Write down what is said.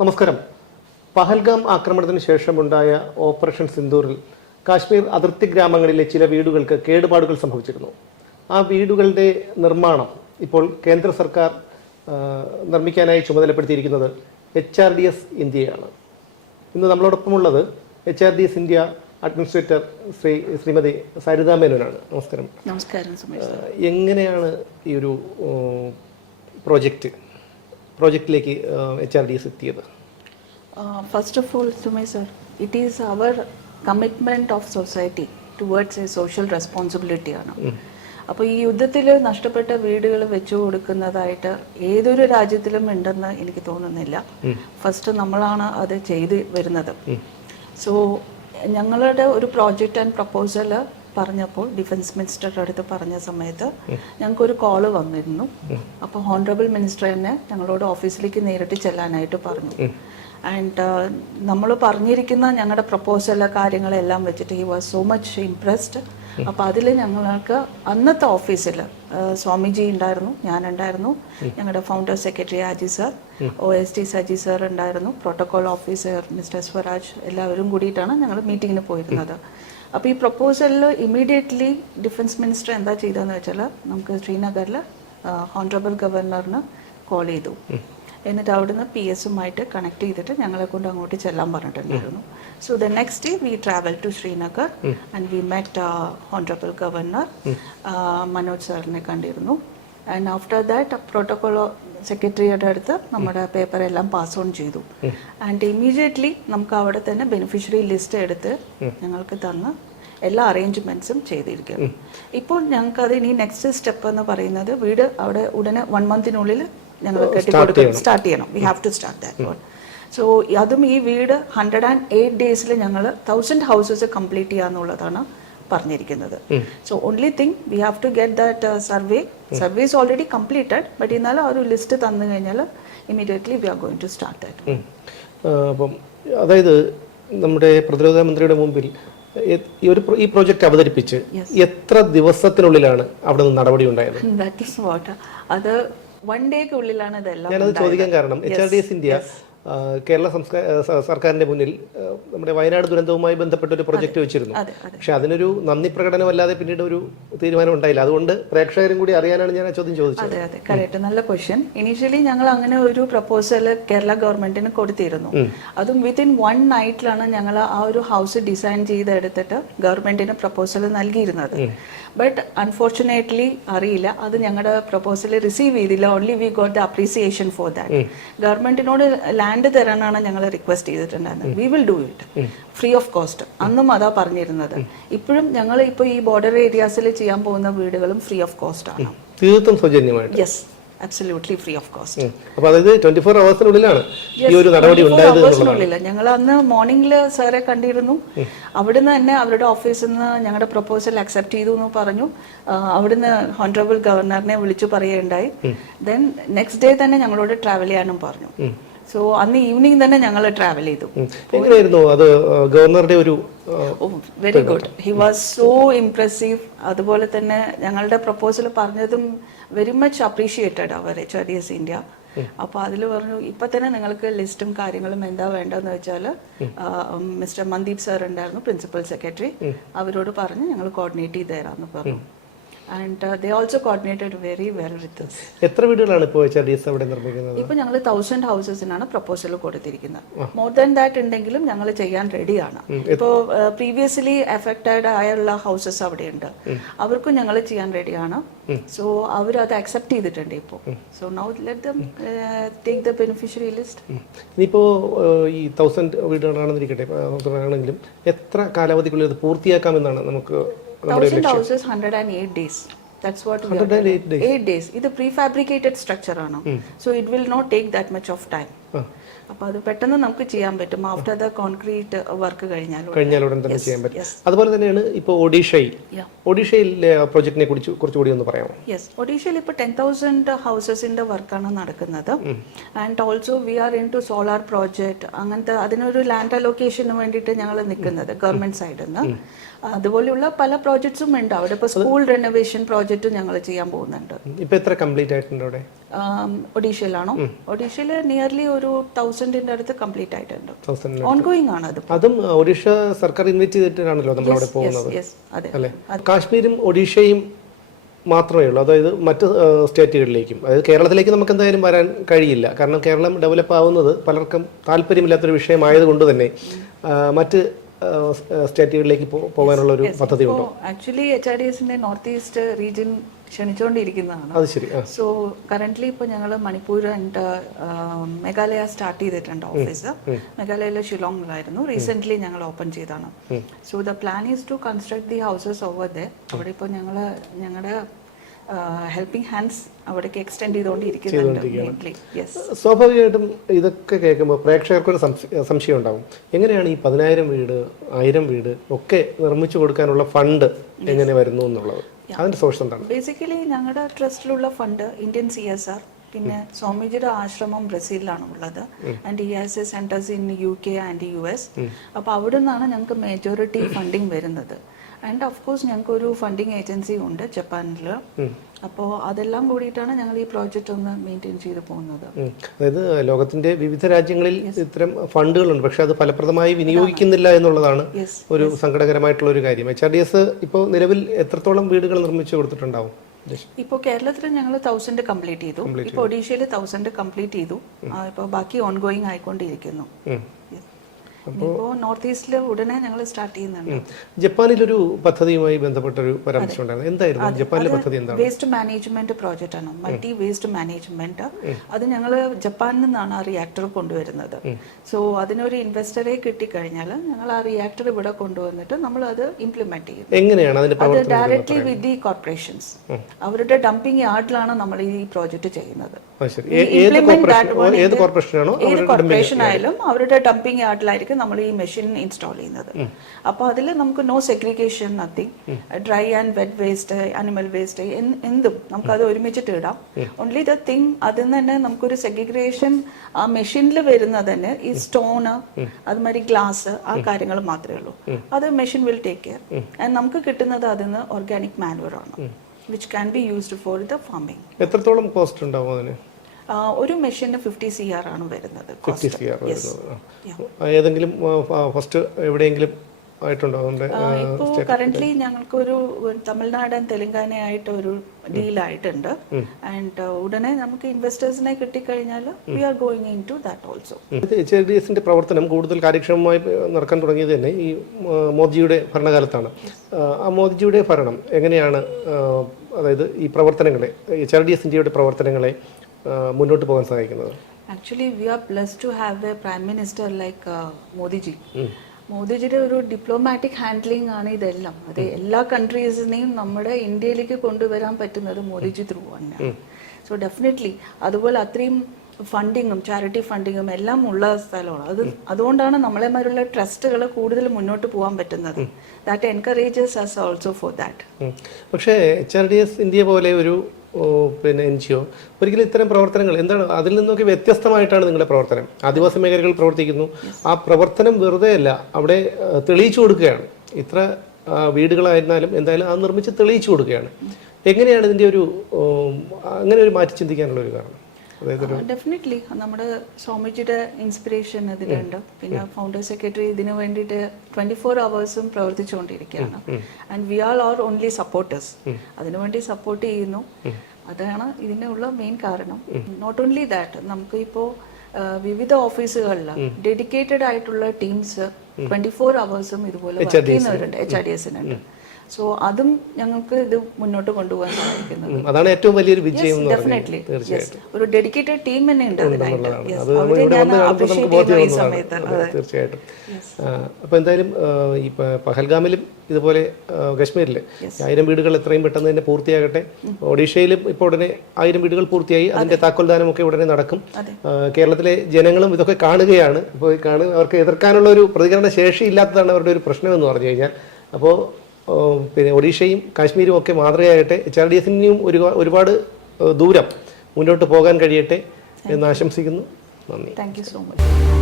നമസ്കാരം. പഹൽഗാം ആക്രമണത്തിന് ശേഷമുണ്ടായ ഓപ്പറേഷൻ സിന്ദൂറിൽ കാശ്മീർ അതിർത്തി ഗ്രാമങ്ങളിലെ ചില വീടുകൾക്ക് കേടുപാടുകൾ സംഭവിച്ചിരുന്നു. ആ വീടുകളുടെ നിർമ്മാണം ഇപ്പോൾ കേന്ദ്ര സർക്കാർ നിർമ്മിക്കാനായി ചുമതലപ്പെടുത്തിയിരിക്കുന്നത് എച്ച് ആർ ഡി എസ് ഇന്ത്യയാണ്. ഇന്ന് നമ്മളോടൊപ്പമുള്ളത് H R D S India administrator Shri Shrimati Sarita മേനോനാണ്. നമസ്കാരം. നമസ്കാരം എങ്ങനെയാണ് ഈ ഒരു പ്രോജക്റ്റ്? പ്രോജക്റ്റിലേക്ക് എച്ച് ആർ ഡി എസ് എത്തിയത്? ഫസ്റ്റ് ഓഫ് ഓൾ സുമേ sir it is our commitment of society towards a social responsibility ആണ്. അപ്പോൾ ഈ യുദ്ധത്തിൽ നഷ്ടപ്പെട്ട വീടുകൾ വെച്ചു കൊടുക്കുന്നതായിട്ട് ഏതൊരു രാജ്യത്തിലും ഉണ്ടെന്ന് എനിക്ക് തോന്നുന്നില്ല. ഫസ്റ്റ് നമ്മളാണ് അത് ചെയ്ത് വരുന്നത്. സോ ഞങ്ങളുടെ ഒരു പ്രോജക്റ്റ് ആൻഡ് പ്രപ്പോസൽ പറഞ്ഞപ്പോൾ ഡിഫൻസ് മിനിസ്റ്ററുടെ അടുത്ത് പറഞ്ഞ സമയത്ത് ഞങ്ങൾക്കൊരു കോൾ വന്നിരുന്നു. അപ്പോൾ ഹോണറബിൾ മിനിസ്റ്റർ തന്നെ ഞങ്ങളോട് ഓഫീസിലേക്ക് നേരിട്ട് ചെല്ലാനായിട്ട് പറഞ്ഞു. ആൻഡ് നമ്മൾ പറഞ്ഞിരിക്കുന്ന ഞങ്ങളുടെ പ്രപ്പോസൽ കാര്യങ്ങളെല്ലാം വെച്ചിട്ട് he was so much impressed അപ്പോൾ അതിൽ ഞങ്ങൾക്ക് അന്നത്തെ ഓഫീസിൽ സ്വാമിജി ഉണ്ടായിരുന്നു ഞാനുണ്ടായിരുന്നു ഞങ്ങളുടെ founder secretary Aji sir O S T Saji sir ഉണ്ടായിരുന്നു. പ്രോട്ടോകോൾ ഓഫീസർ മിസ്റ്റർ സ്വരാജ് എല്ലാവരും കൂടിയിട്ടാണ് ഞങ്ങൾ മീറ്റിങ്ങിന് പോയിരുന്നത്. അപ്പോൾ ഈ പ്രപ്പോസലിൽ ഇമ്മീഡിയറ്റ്ലി ഡിഫൻസ് മിനിസ്റ്റർ എന്താ ചെയ്തതെന്ന് വെച്ചാൽ നമുക്ക് ശ്രീനഗറിൽ ഹോണറബിൾ ഗവർണറിന് കോൾ ചെയ്തു. എന്നിട്ട് അവിടുന്ന് പി എസുമായിട്ട് കണക്ട് ചെയ്തിട്ട് ഞങ്ങളെ കൊണ്ട് അങ്ങോട്ട് ചെല്ലാൻ പറഞ്ഞിട്ടുണ്ടായിരുന്നു. So the next day we travel to Srinagar and we met honourable governor Manoj സാറിനെ കണ്ടിരുന്നു. ആൻഡ് ആഫ്റ്റർ ദാറ്റ് പ്രോട്ടോകോൾ സെക്രട്ടറിയുടെ അടുത്ത് നമ്മുടെ പേപ്പർ എല്ലാം പാസ് ഓൺ ചെയ്തു. ആൻഡ് ഇമീഡിയറ്റ്ലി നമുക്ക് അവിടെ തന്നെ ബെനിഫിഷ്യറി ലിസ്റ്റ് എടുത്ത് ഞങ്ങൾക്ക് തന്ന് എല്ലാ അറേഞ്ച്മെന്റ്സും ചെയ്തിരിക്കുന്നു. ഇപ്പോൾ ഞങ്ങൾക്ക് അത് ഇനി നെക്സ്റ്റ് സ്റ്റെപ്പ് എന്ന് പറയുന്നത് വീട് അവിടെ ഉടനെ വൺ മന്തിനുള്ളിൽ ഞങ്ങൾ കെട്ടിക്കൊടുക്കും സ്റ്റാർട്ട് ചെയ്യണം. We have to start that one so അതും ഈ വീട് ഹൺഡ്രഡ് ആൻഡ് എയ്റ്റ് ഡേയ്സിൽ ഞങ്ങൾ തൗസൻഡ് ഹൗസസ് കംപ്ലീറ്റ് ചെയ്യാന്നുള്ളതാണ്. പറഞ്ഞിരിക്കുന്നത്. So only thing we have to get that survey survey is already completed but എന്നാലും ആ ഒരു ലിസ്റ്റ് തന്നു കഴിഞ്ഞാൽ immediately we are going to start that. അപ്പം അതായത് നമ്മുടെ പ്രതിരോധ മന്ത്രിയുടെ മുമ്പിൽ ഈ ഒരു ഈ പ്രോജക്റ്റ് അവതരിപ്പിച്ച് എത്ര ദിവസത്തിനുള്ളിലാണ് അവിടെ നിന്ന് നടപടി ഉണ്ടായത്? ദാറ്റ് ഈസ് വാട്ട് അത് വൺ ഡേക്ക് ഉള്ളിലാണ് ഇതെല്ലാം ഞാനത് ചോദിക്കാൻ കാരണം H R D S India Kerala സംസ്കാര സർക്കാരിന്റെ മുന്നിൽ നമ്മുടെ വയനാട് ദുരന്തവുമായി ബന്ധപ്പെട്ട ഒരു പ്രൊജക്ട് വെച്ചിരുന്നു. പക്ഷെ അതിനൊരു നന്ദി പ്രകടനമല്ലാതെ പിന്നീട് ഒരു തീരുമാനം ഉണ്ടായില്ല. അതുകൊണ്ട് പ്രേക്ഷകരും കൂടി അറിയാനാണ് ഞാൻ ആ ചോദ്യം ചോദിച്ചത്. അതെ അതെ. കറക്റ്റ്. നല്ല ക്വസ്റ്റ്യൻ ഇനീഷ്യലി ഞങ്ങൾ അങ്ങനെ ഒരു പ്രപ്പോസൽ കേരള ഗവൺമെന്റിന് കൊടുത്തിരുന്നു. അതും വിത്തിൻ വൺ നൈറ്റിലാണ് ഞങ്ങൾ ആ ഒരു ഹൗസ് ഡിസൈൻ ചെയ്തെടുത്തിട്ട് ഗവൺമെന്റിന് പ്രപ്പോസൽ നൽകിയിരുന്നത്. ബട്ട് അൺഫോർച്ചുനേറ്റ്ലി അറിയില്ല. അത് ഞങ്ങളുടെ പ്രപ്പോസൽ റിസീവ് ചെയ്തില്ല. Only we got the appreciation for that ഗവൺമെന്റിനോട് ലാൻഡ് തരാനാണ് ഞങ്ങൾ റിക്വസ്റ്റ് ചെയ്തിട്ടുണ്ടായിരുന്നത്. We will do it free of cost അന്നും അതാ പറഞ്ഞിരുന്നത്. ഇപ്പോഴും ഞങ്ങൾ ഇപ്പോൾ ഈ ബോർഡർ ഏരിയാസിൽ ചെയ്യാൻ പോകുന്ന വീടുകളും ഫ്രീ ഓഫ് കോസ്റ്റ് ആണ്. തീർത്തും സൗജന്യമായിട്ട്. Yes absolutely free of cost അപ്പോൾ അതായത് ട്വന്റി ഫോർ അവേഴ്സിനുള്ളിലാണ് ഈ ഒരു നടപടി ഞങ്ങൾ അന്ന് മോർണിംഗിൽ സാറെ കണ്ടിരുന്നു. അവിടുന്ന് തന്നെ അവരുടെ ഓഫീസിൽ നിന്ന് ഞങ്ങളുടെ പ്രപ്പോസൽ അക്സെപ്റ്റ് ചെയ്തു എന്ന് പറഞ്ഞു. അവിടുന്ന് ഹോണറബിൾ ഗവർണറിനെ വിളിച്ചു പറയുകയുണ്ടായി. ദെൻ നെക്സ്റ്റ് ഡേ തന്നെ ഞങ്ങളോട് ട്രാവൽ ചെയ്യാനും പറഞ്ഞു. സോ അന്ന് ഈവനിങ് തന്നെ ഞങ്ങൾ ട്രാവൽ ചെയ്തു. എങ്ങനെയായിരുന്നു അത് ഗവർണറുടെ ഒരു very good he was so impressive അതുപോലെ തന്നെ ഞങ്ങളുടെ പ്രപ്പോസൽ പറഞ്ഞതും വെരി മച്ച് അപ്രീഷിയേറ്റഡ് അവർ H R D S India അപ്പോൾ അതിൽ പറഞ്ഞു ഇപ്പം തന്നെ നിങ്ങൾക്ക് ലിസ്റ്റും കാര്യങ്ങളും എന്താ വേണ്ടതെന്ന് വെച്ചാൽ മിസ്റ്റർ മന്ദീപ് സാർ ഉണ്ടായിരുന്നു പ്രിൻസിപ്പൽ സെക്രട്ടറി അവരോട് പറഞ്ഞ് ഞങ്ങൾ കോർഡിനേറ്റ് ചെയ്ത് തരാമെന്ന് പറഞ്ഞു. And they also coordinated very well with എത്ര വീടുകളാണ് ഇപ്പോൾ എച്ച് ആർ ഡി എസ് അവിടെ നിർമ്മിക്കുന്നത്? ഇപ്പോൾ ഞങ്ങൾ തൗസൻഡ് ഹൗസസിനാണ് പ്രപ്പോസൽ കൊടുത്തിരിക്കുന്നത്. മോർ ദാൻ ദാറ്റ് ഉണ്ടെങ്കിലും ഞങ്ങൾ ചെയ്യാൻ റെഡിയാണ് ഇപ്പോൾ പ്രീവിയസ്ലി എഫക്റ്റഡ് ആയുള്ള ഹൗസസ് അവിടെയുണ്ട്. അവർക്കും ഞങ്ങൾ ചെയ്യാൻ റെഡിയാണ് സോ അവർ അത് അക്സെപ്റ്റ് ചെയ്തിട്ടുണ്ട് ഇപ്പോൾ. So now let them take the beneficiary list ഇപ്പോൾ ഈ തൗസൻഡ് വീടുകളാണെന്നിരിക്കട്ടെ ആണെങ്കിലും എത്ര കാലാവധിക്കുള്ളിൽ അത് പൂർത്തിയാക്കാമെന്നാണ് നമുക്ക് thousand houses hundred and eight days that's what eight days ഇത് പ്രീ ഫാബ്രിക്കേറ്റഡ് സ്ട്രക്ചർ ആണ് so it will not take that much of time. അപ്പൊ അത് പെട്ടെന്ന് നമുക്ക് ചെയ്യാൻ പറ്റും. ആഫ്റ്റർ ദ കോൺക്രീറ്റ് വർക്ക് കഴിഞ്ഞാൽ കഴിഞ്ഞാൽ ഉടൻ തന്നെ ചെയ്യാൻ പറ്റും. അതുപോലെ തന്നെയാണ് ഇപ്പോൾ ഒഡീഷയിൽ. ഒഡീഷയിലെ പ്രോജക്റ്റിനെ കുറിച്ച് കുറച്ചുകൂടി ഒന്ന് പറയാമോ? യെസ് ഒഡീഷയിൽ ഇപ്പോൾ ടെൻ തൗസൻഡ് ഹൗസസിന്റെ വർക്കാണ് നടക്കുന്നത്. And also we are in to solar project അങ്ങനത്തെ അതിനൊരു ലാൻഡ് അലോക്കേഷന് വേണ്ടിയിട്ട് ഞങ്ങൾ നിൽക്കുന്നത് ഗവൺമെന്റ് സൈഡിൽ നിന്ന് അതുപോലെയുള്ള പല പ്രോജക്ട്സും ഉണ്ട്. അവിടെ ഇപ്പോൾ സ്കൂൾ റെനോവേഷൻ പ്രോജക്റ്റും ഞങ്ങൾ ചെയ്യാൻ പോകുന്നുണ്ട്. ഇപ്പൊ എത്ര കംപ്ലീറ്റ് ആയിട്ടുണ്ട് അവിടെ? ഒഡീഷയിലാണോ? ഒഡീഷയിൽ നിയർലി ഒരു തൗസൻഡിന്റെ അടുത്ത് കംപ്ലീറ്റ് ആയിട്ടുണ്ട്. ഓൺഗോയിങ് ആണ് അത് അതും ഒഡീഷ സർക്കാർ ഇൻവൈറ്റ് ചെയ്തിട്ടാണല്ലോ നമ്മളവിടെ പോകുന്നത് യെസ് അതെ. അല്ലേ? കാശ്മീരും ഒഡീഷയും മാത്രമേ ഉള്ളൂ. അതായത് മറ്റ് സ്റ്റേറ്റുകളിലേക്കും. അതായത് കേരളത്തിലേക്ക് നമുക്ക് എന്തായാലും വരാൻ കഴിയില്ല. കാരണം കേരളം ഡെവലപ്പ് ആവുന്നത് പലർക്കും താല്പര്യമില്ലാത്തൊരു വിഷയമായതുകൊണ്ട് തന്നെ മറ്റ് സ്റ്റേറ്റുകളിലേക്ക് പോകാനുള്ള ഒരു പദ്ധതി ഉണ്ടോ ആക്ച്വലി എച്ച് ആർ ഡി എസിന്റെ നോർത്ത് ഈസ്റ്റ് റീജിയൻ ക്ഷണിച്ചുകൊണ്ടിരിക്കുന്നതാണ് അത് ശരി ആ. സോ കറന്റ്ലി ഇപ്പോൾ ഞങ്ങൾ മണിപ്പൂർ ആൻഡ് മേഘാലയ സ്റ്റാർട്ട് ചെയ്തിട്ടുണ്ട് ഓഫീസ് മേഘാലയയിലെ ഷിലോങ്ങിലായിരുന്നു റീസെന്റ് ഞങ്ങൾ ഓപ്പൺ ചെയ്താണ് so the plan is to construct the houses over the അവിടെ ഇപ്പോൾ ഞങ്ങൾ ഞങ്ങളുടെ ഹെൽപ്പിംഗ് ഹാൻഡ്സ് അവിടേക്ക് എക്സ്റ്റെൻഡ് ചെയ്തുകൊണ്ടിരിക്കുന്നുണ്ട് സ്വാഭാവികമായിട്ടും ഇതൊക്കെ കേൾക്കുമ്പോൾ പ്രേക്ഷകർക്ക് ഒരു സംശയം ഉണ്ടാവും എങ്ങനെയാണ് ഈ പതിനായിരം വീട് ആയിരം വീട് ഒക്കെ നിർമ്മിച്ചു കൊടുക്കാനുള്ള ഫണ്ട് എങ്ങനെ വരുന്നു എന്നുള്ളത്? അതിന്റെ സോഴ്സ് എന്താണ്? ബേസിക്കലി ഞങ്ങളുടെ ട്രസ്റ്റിലുള്ള fund Indian C S R പിന്നെ സ്വാമിജിയുടെ ആശ്രമം ബ്രസീലിലാണ് ഉള്ളത്. And E S A centres in U K and U S അപ്പോൾ അവിടെ നിന്നാണ് ഞങ്ങൾക്ക് മെജോറിറ്റി ഫണ്ടിങ് വരുന്നത്. ആൻഡ് ഓഫ് കോഴ്സ് ഞങ്ങൾക്ക് ഒരു ഫണ്ടിങ് ഏജൻസി ഉണ്ട് ജപ്പാനിൽ അപ്പോൾ അതെല്ലാം കൂടിയിട്ടാണ് ഞങ്ങൾ ഈ പ്രോജക്റ്റ് ഒന്ന് മെയിന്റെയിൻ ചെയ്തു പോകുന്നത്. അതായത് ലോകത്തിന്റെ വിവിധ രാജ്യങ്ങളിൽ ഇത്തരം ഫണ്ടുകളുണ്ട്. പക്ഷെ അത് ഫലപ്രദമായി വിനിയോഗിക്കുന്നില്ല എന്നുള്ളതാണ് ഒരു സങ്കടകരമായിട്ടുള്ള ഒരു കാര്യം. എച്ച് ആർ ഡി എസ് ഇപ്പോൾ നിലവിൽ എത്രത്തോളം വീടുകൾ നിർമ്മിച്ചു കൊടുത്തിട്ടുണ്ടാവും? ഇപ്പോൾ കേരളത്തിൽ ഞങ്ങൾ തൗസൻഡ് കംപ്ലീറ്റ് ചെയ്തു. ഇപ്പോൾ ഒഡീഷയിൽ തൗസൻഡ് കംപ്ലീറ്റ് ചെയ്തു. ഇപ്പോൾ ബാക്കി ഓൺഗോയിങ് ആയിക്കൊണ്ടിരിക്കുന്നു. ഇപ്പോൾ നോർത്ത് ഈസ്റ്റിൽ ഉടനെ ഞങ്ങൾ സ്റ്റാർട്ട് ചെയ്യുന്നുണ്ട്. ജപ്പാനിലൊരു പദ്ധതിയുമായി ബന്ധപ്പെട്ട ഒരു പരാമർശം ഉണ്ടായിരുന്നു എന്തായിരുന്നു ജപ്പാനിലെ പദ്ധതി എന്താണ്? വേസ്റ്റ് മാനേജ്മെന്റ് പ്രോജക്റ്റ് ആണ് മൾട്ടി വേസ്റ്റ് മാനേജ്മെന്റ്. അത് ഞങ്ങൾ ജപ്പാനിൽ നിന്നാണ് ആ റിയാക്ടർ കൊണ്ടുവരുന്നത്. സോ അതിനൊരു ഇൻവെസ്റ്ററെ കിട്ടിക്കഴിഞ്ഞാൽ ഞങ്ങൾ ആ റിയാക്ടർ ഇവിടെ കൊണ്ടുവന്നിട്ട് നമ്മൾ അത് ഇംപ്ലിമെന്റ് ചെയ്യും എങ്ങനെയാണ് അത് ഡയറക്ട്ലി വിത്ത് ദി കോർപ്പറേഷൻസ് അവരുടെ ഡംപിങ് യാർഡിലാണ് നമ്മൾ ഈ പ്രോജക്റ്റ് ചെയ്യുന്നത്. ഏത് കോർപ്പറേഷൻ ആയാലും അവരുടെ ഡംപിങ് യാർഡിലായിരിക്കും നമ്മൾ ഈ മെഷീൻ ഇൻസ്റ്റാൾ ചെയ്യുന്നത്. അപ്പോൾ അതിൽ നമുക്ക് no segregation nothing dry and wet waste animal waste എന്തും നമുക്ക് അത് ഒരുമിച്ചിട്ട് ഇടാം. ഓൺലി ദ തിങ് അതിൽ നിന്ന് തന്നെ നമുക്കൊരു സെഗ്രിഗേഷൻ ആ മെഷീനിൽ വരുന്നത് തന്നെ ഈ സ്റ്റോണ് അതുമാതിരി ഗ്ലാസ് ആ കാര്യങ്ങൾ മാത്രമേ ഉള്ളൂ. അത് machine will take care and നമുക്ക് കിട്ടുന്നത് അതിൽ നിന്ന് ഓർഗാനിക് മാനുവർ ആണ്. Which can be used for the farming എത്രത്തോളം കോസ്റ്റ് ഉണ്ടാവും അതിന്? ഒരു മെഷീന് ഫിഫ്റ്റി സി ആർ ആണ് വരുന്നത്. ഫിഫ്റ്റി. സി ആർ ഏതെങ്കിലും ഫസ്റ്റ് എവിടെയെങ്കിലും ആയിട്ടുണ്ടോ അതിന്റെ ആ, ഇപ്പോ കറന്റ്ലി ഞങ്ങൾക്കൊരു തമിഴ്നാട് ആൻഡ് തെലങ്കാനയായിട്ട് ഒരു ഡീൽ ആയിട്ടുണ്ട് ആൻഡ് ഉടനെ നമുക്ക് ഇൻവെസ്റ്റേഴ്സിനെ കിട്ടിക്കഴിഞ്ഞാൽ we are going in to that also H I D എസിന്റെ പ്രവർത്തനം കൂടുതൽ കാര്യക്ഷമമായി നടക്കാൻ തുടങ്ങിയത് തന്നെ ഈ മോദിജിയുടെ ഭരണകാലത്താണ്. ആ, മോദിജിയുടെ ഭരണം എങ്ങനെയാണ് അതായത് ഈ പ്രവർത്തനങ്ങളെ എച്ച് ആർ ഡി എസ് ഇന്ത്യയുടെ പ്രവർത്തനങ്ങളെ മുന്നോട്ട് പോകാൻ സഹായിക്കുന്നത്? Actually we are plus to have a prime minister like Modiji. മോദിജിയുടെ ഒരു ഡിപ്ലോമാറ്റിക് ഹാൻഡ്ലിംഗ് ആണ് ഇതെല്ലാം. അത് എല്ലാ കൺട്രീസിനെയും നമ്മുടെ ഇന്ത്യയിലേക്ക് കൊണ്ടുവരാൻ പറ്റുന്നത് മോദിജി ത്രൂ ആണ് സോ ഡെഫിനറ്റ്ലി അതുപോലെ അത്രയും ഫണ്ടിങ്ങും ചാരിറ്റി ഫണ്ടിങ്ങും എല്ലാം ഉള്ള സ്ഥലമാണ്. അത് അതുകൊണ്ടാണ് നമ്മളെ നമ്മളെമാരുള്ള ട്രസ്റ്റുകൾ കൂടുതൽ മുന്നോട്ട് പോകാൻ പറ്റുന്നത്. That encourages us also for that പക്ഷേ H R D S India പോലെ ഒരു പിന്നെ എൻ ജി ഒ. ഒരിക്കലും ഇത്തരം പ്രവർത്തനങ്ങൾ എന്താണ് അതിൽ നിന്നൊക്കെ വ്യത്യസ്തമായിട്ടാണ് നിങ്ങളുടെ പ്രവർത്തനം. ആദിവാസി മേഖലകളിൽ പ്രവർത്തിക്കുന്നു. ആ പ്രവർത്തനം വെറുതെ അല്ല അവിടെ തെളിയിച്ചു കൊടുക്കുകയാണ്. ഇത്ര വീടുകളായിരുന്നാലും എന്തായാലും അത് നിർമ്മിച്ച് തെളിയിച്ചു കൊടുക്കുകയാണ്. എങ്ങനെയാണ് ഇതിന്റെ ഒരു അങ്ങനെ ഒരു മാറ്റി ചിന്തിക്കാനുള്ള ഒരു കാരണം? ഡെഫിനറ്റ്ലി നമ്മുടെ സ്വാമിജിയുടെ ഇൻസ്പിറേഷൻ ഇതിലുണ്ട് പിന്നെ ഫൗണ്ടർ സെക്രട്ടറി ഇതിനു വേണ്ടിയിട്ട് ട്വന്റി ഫോർ അവേഴ്സും പ്രവർത്തിച്ചുകൊണ്ടിരിക്കുകയാണ്. And we all are only supporters അതിനുവേണ്ടി സപ്പോർട്ട് ചെയ്യുന്നു. അതാണ് ഇതിനുള്ള മെയിൻ കാരണം. നോട്ട് ഓൺലി ദാറ്റ് നമുക്ക് ഇപ്പോൾ വിവിധ ഓഫീസുകളിൽ ഡെഡിക്കേറ്റഡ് ആയിട്ടുള്ള ടീംസ് ട്വന്റി ഫോർ അവേഴ്സും ഇതുപോലെ വർക്ക് ചെയ്യുന്നവരുണ്ട് എച്ച് ആർ ഡി എസിനുണ്ട് സോ അതും ഞങ്ങൾക്ക് ഇത് മുന്നോട്ട് കൊണ്ടുപോകാൻ സാധിക്കുന്നത് അതാണ് ഏറ്റവും വലിയൊരു വിജയം ഡെഫിനറ്റ്ലി ഒരു ഡെഡിക്കേറ്റഡ് ടീം തന്നെ ഉണ്ട് തീർച്ചയായിട്ടും. അപ്പോൾ എന്തായാലും ഈ പഹൽഗാമിലും ഇതുപോലെ കശ്മീരിൽ ആയിരം വീടുകൾ എത്രയും പെട്ടെന്ന് തന്നെ പൂർത്തിയാകട്ടെ. ഒഡീഷയിലും ഇപ്പോൾ ഉടനെ ആയിരം വീടുകൾ പൂർത്തിയായി. അതിന്റെ താക്കോൽദാനമൊക്കെ ഉടനെ നടക്കും. കേരളത്തിലെ ജനങ്ങളും ഇതൊക്കെ കാണുകയാണ്. അപ്പോൾ ഈ കാണുക അവർക്ക് എതിർക്കാനുള്ള ഒരു പ്രതികരണ ശേഷി ഇല്ലാത്തതാണ് അവരുടെ ഒരു പ്രശ്നം എന്ന് പറഞ്ഞു കഴിഞ്ഞാൽ. അപ്പോൾ പിന്നെ ഒഡീഷയും കാശ്മീരും ഒക്കെ മാതൃകയായിട്ട് എച്ച് ആർ ഡി എസിനും ഒരു ഒരുപാട് ദൂരം മുന്നോട്ട് പോകാൻ കഴിയട്ടെ എന്ന് ആശംസിക്കുന്നു. നന്ദി. Thank you so much